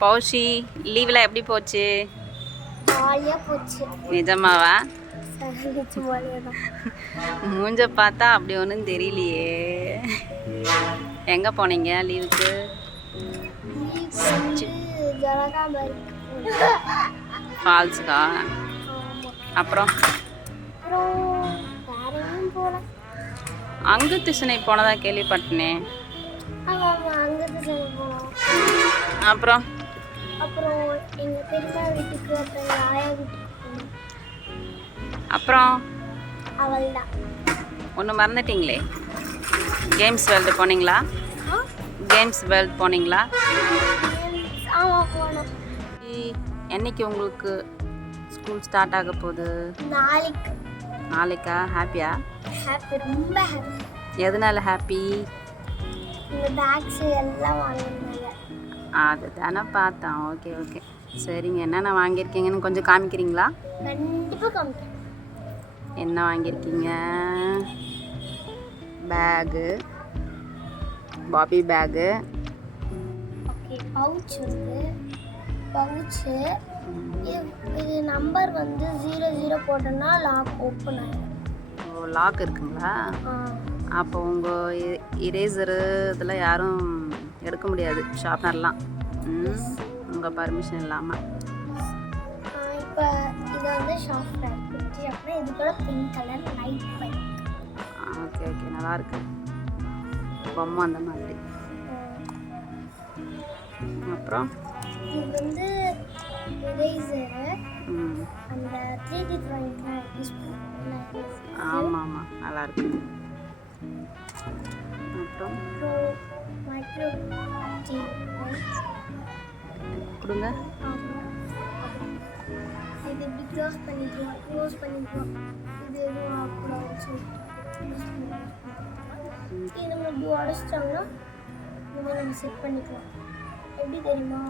பௌஷி லீவில் எப்படி போச்சு? ஜாலியாக போச்சு. நிஜமாவா? ஜாலியாக தான். மூஞ்ச பார்த்தா அப்படி ஒன்றும் தெரியலையே. எங்கே போனீங்க லீவுக்கு? ஃபால்ஸுக்கா? அப்புறம் அங்கு திசனை போனதா கேள்விப்பட்டனே. அப்புறம் அப்புறம் எங்க பெரியப்பா வீட்டுக்கு, அப்புறம் ஆயா வீட்டுக்கு போனோம். அப்புறம் அவள்தான். ஒன்று மறந்துட்டீங்களே, கேம்ஸ் வேர்ல்டு போனீங்களா? கேம்ஸ் வேர்ல்டு போனீங்களா? ஆமாம் போனோம். என்னைக்கு உங்களுக்கு ஸ்கூல் ஸ்டார்ட் ஆக போகுது? நாளைக்கு. நாளைக்கா? ஹாப்பியா? ஹாப்பி, ரொம்ப ஹாப்பி. எதனால ஹாப்பி? இந்த பேக்ஸ் எல்லாம் வாங்கினாங்க. அது தானே பார்த்தேன். ஓகே ஓகே, சரிங்க. என்னென்ன வாங்கியிருக்கீங்கன்னு கொஞ்சம் காமிக்கிறீங்களா? கண்டிப்பாக காமிக்கிறேன். என்ன வாங்கியிருக்கீங்க? Bag, Bobby bag. Okay, pouch வந்து பவுச்சு. இது நம்பர் வந்து 00 போட்டோன்னா லாக் ஓப்பன் ஆகிடும். ஓ, லாக் இருக்குங்களா? அப்போ உங்கள் இரேசரு இதெல்லாம் யாரும் எடுக்க முடியாது, ஷார்ப்னர்லாம். உங்கள் பர்மிஷன் இல்லாமல். இப்போ இது வந்து ஷார்ப்னர், குட்டி ஷார்ப்னர். இது கூட pink colour light bike. Okay okay, நல்லாயிருக்கு. பொம்மை அந்த மாதிரி. அப்புறம் இது வந்து இரேசரு. அந்த 3D ட்ராயிங்லாம் யூஸ் பண்ணுவாங்க. ஆமாம் ஆமாம், நல்லாயிருக்கு. அப்புறம் மைக்ரோ கொடுங்க. இது இப்படி க்ளோஸ் பண்ணிக்கலாம். இது எதுவும் ஆகக்கூடாதுன்னு சொல்லிட்டு இது நம்ம இப்படி உடச்சிட்டோம்னா இந்த மாதிரி நம்ம செட் பண்ணிக்கலாம். எப்படி தெரியுமா,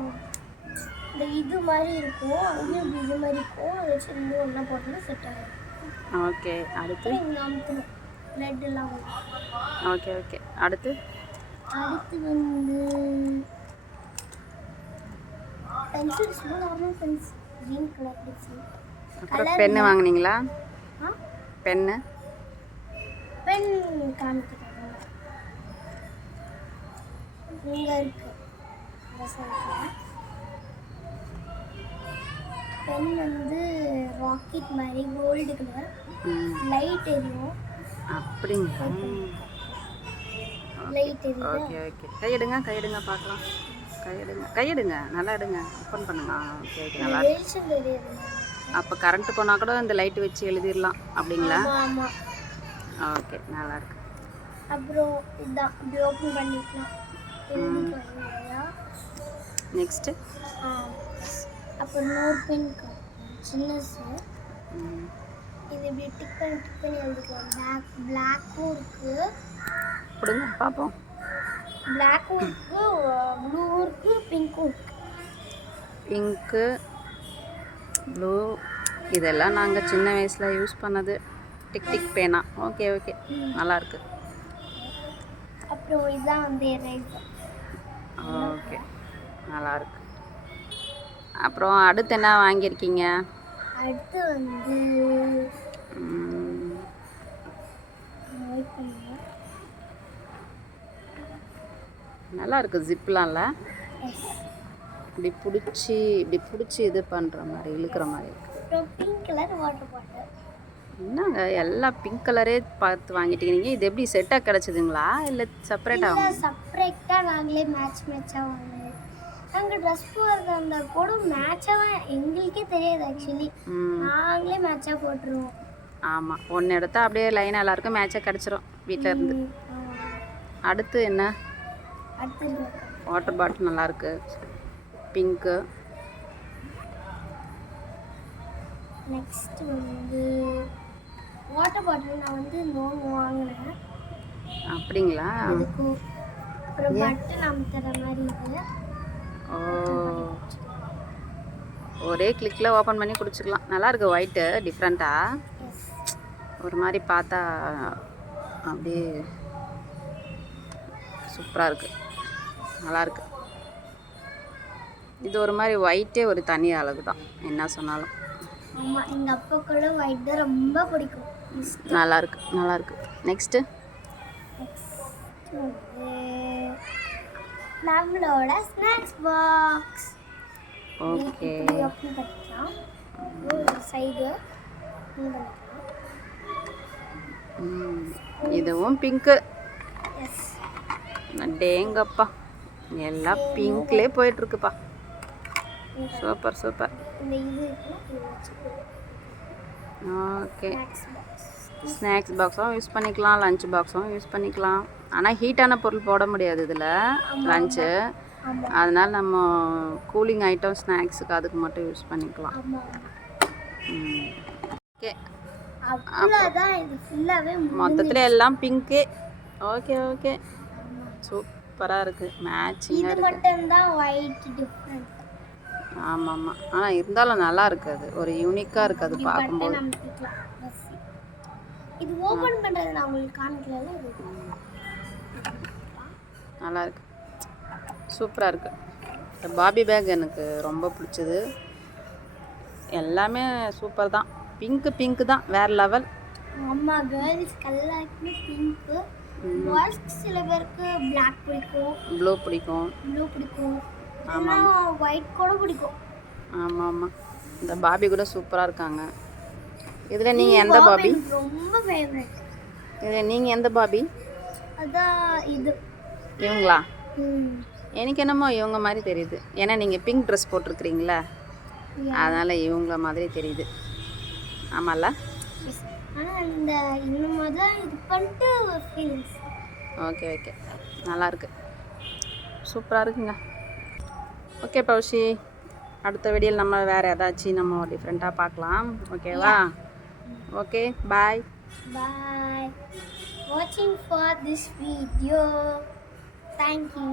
இந்த இது மாதிரி இருக்கும், அங்கேயும் இப்படி இது மாதிரி இருக்கும். அதை வச்சு ரெண்டும் ஒன்றா போட்டோம்னா செட் ஆகிடும். ஓகே, அடுத்து இங்கே அமுக்கணும், ப்ளட் எல்லாம் வரும். ஓகே ஓகே, அடுத்து வந்து pencil, small normal pencil, green colour pencil. அப்புறம் பென்னு வாங்கினீங்களா? பென்னு பென் காமிக்கிறாங்க இங்கே இருக்கு. பென் வந்து ராக்கெட் மாதிரி கோல்டு கலர், லைட் எரியும். அப்படிங்களா? லைட் எரியும். ஓகே ஓகே, கையெடுங்க கையெடுங்க பார்க்கலாம். கையெடுங்க நல்லா எடுங்க, ஓப்பன் பண்ணுங்க. ஓகே ஓகே, நல்லா இருக்கு. அப்போ கரண்ட் போனால் கூட இந்த லைட்டு வச்சு எழுதிடலாம் அப்படிங்களா? ஆமாம். ஓகே, நல்லாயிருக்கு. அப்புறம் இதான் இப்படி ஓப்பன் பண்ணிக்கலாம். நெக்ஸ்ட்டு அப்புறம் நோட் பென் சின்னஸு. இது இப்படி டிக் பண்ணி எழுதிக்கலாம். பிளாக்கும் இருக்குது. கொடுங்க பார்ப்போம். பிளாக்கும் இருக்குது, ப்ளூவும் இருக்குது, பிங்க்கும் இருக்குது. பிங்க்கு, ப்ளூ, இதெல்லாம் நாங்கள் சின்ன வயசில் யூஸ் பண்ணது. டிக் டிக் பேனா. ஓகே ஓகே, நல்லாயிருக்கு. அப்புறம் இதுதான் வந்து எரேசர். ஓகே, நல்லாயிருக்கு. அப்புறம் அடுத்து என்ன வாங்கியிருக்கீங்க? அடுத்து வந்து நல்லா இருக்குது. ஜிப்லாம்ல இப்படி பிடிச்சி இது பண்ணுற மாதிரி, இழுக்கிற மாதிரி இருக்குது. Pink colour water bottle. என்னங்க எல்லாம் பிங்க் கலரே பார்த்து வாங்கிட்டீங்க. இது எப்படி செட்டாக கிடச்சிதுங்களா இல்லை செப்பரேட்டாக? செப்பரேட்டாக நாங்களே மேட்சாக வாங்கினோம். நாங்கள் ட்ரெஸ் போடுறது அந்த கூட மேட்சாக எங்களுக்கே தெரியாது. ஆக்சுவலி நாங்களே மேட்சாக போட்டுருவோம். ஆமாம், ஒன்று எடுத்தால் அப்படியே லைனாக எல்லாருக்கும் மேட்சாக கிடச்சிரும் வீட்டில் இருந்து. அடுத்து என்ன? அடுத்து வாட்டர் பாட்டில் நல்லாயிருக்கு, பிங்க்கு. நெக்ஸ்ட் வந்து வாட்டர் பாட்டில் நான் வந்து வாங்கினேன். அப்படிங்களா? அப்புறம் பட்டன் அமுத்துற மாதிரி இது. ஓ, ஒரே கிளிக்கில் ஓப்பன் பண்ணி குடிச்சிக்கலாம். நல்லாயிருக்கு. ஒயிட்டு டிஃப்ரெண்ட்டாக ஒரு மாதிரி பார்த்தா அப்படியே சூப்பராக இருக்குது, நல்லாயிருக்கு. இது ஒரு மாதிரி ஒயிட்டே ஒரு தனி அழகு தான் என்ன சொன்னாலும். ஆமாம், எங்கள் அப்பாக்குள்ள ஒயிட் தான் ரொம்ப பிடிக்கும். நல்லாயிருக்கு. நெக்ஸ்ட்டு நம்மளோட ஸ்நாக்ஸ் பாக்ஸ். ஓகே. ஓப்பன் பண்ணிக்கலாம். சைடு இதுவும் பிங்க்கு. எஸ், டேங்கப்பா எல்லாம் பிங்க்லேயே போயிட்டுருக்குப்பா. சூப்பர். இந்த இது இருக்குன்னா இது வச்சுக்கலாம். ஓகே. Snacks box. ஸ்நாக்ஸ் பாக்ஸும் யூஸ் பண்ணிக்கலாம், லஞ்ச் பாக்ஸும் யூஸ் பண்ணிக்கலாம். ஆனால் ஹீட்டான பொருள் போட முடியாது இதில் லஞ்சு. ஆமாம். அதனால் நம்ம கூலிங் ஐட்டம் ஸ்நாக்ஸுக்கு அதுக்கு மட்டும் யூஸ் பண்ணிக்கலாம். ஆமாம். ஓகே. அவ்வளோதான், இது ஃபுல்லாகவே மொத்தத்தில் எல்லாம் பிங்க்கு. ஓகே. சூப்பராக இருக்குது, மேட்சிங்காக இது இருக்குது. மட்டும்தான் ஒயிட் டிஃப்ரெண்ட். ஆமாம். ஆனால் இருந்தாலும் நல்லா இருக்குது, ஒரு யூனிக்காக இருக்குது அது பார்க்கும்போது. இது ஓபன் பண்றது நான் உங்களுக்கு காமிக்கல. இது நல்லா இருக்கு, சூப்பராக இருக்கு. இந்த பாபி பேக் எனக்கு ரொம்ப பிடிச்சது. எல்லாமே சூப்பர் தான். பிங்க்கு தான் வேற லெவல். அம்மா கேர்ள்ஸ் எல்லாருக்குமே பிங்க். பாய்ஸ் சில பேருக்கு பிளாக் பிடிக்கும், ப்ளூ பிடிக்கும். ஆனால் ஒயிட் கூட பிடிக்கும். ஆமாம். இந்த பாபி கூட சூப்பராக இருக்காங்க. இதில் நீங்கள் எந்த பாபி? ரொம்ப ஃபேவரட். இதில் நீங்கள் எந்த பாபி? அதான் இது. இவங்களா? எனக்கு என்னமோ இவங்க மாதிரி தெரியுது. ஏன்னா நீங்கள் பிங்க் ட்ரெஸ் போட்டிருக்கிறீங்களா, அதனால் இவங்கள மாதிரி தெரியுது. ஆமாம்ல? ஆனால் இந்த இன்னும் தான் இது பண்ணிட்டு ஃபீலிங்ஸ். ஓகே. நல்லாயிருக்கு, சூப்பராக இருக்குங்க. ஓகே பௌஷி, அடுத்த வீடியோவில் நம்ம வேறு ஏதாச்சும் நம்ம டிஃப்ரெண்ட்டாக பார்க்கலாம். ஓகேவா? ஓகே, பாய் வாட்சிங் for this video. Thank you.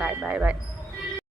Bye.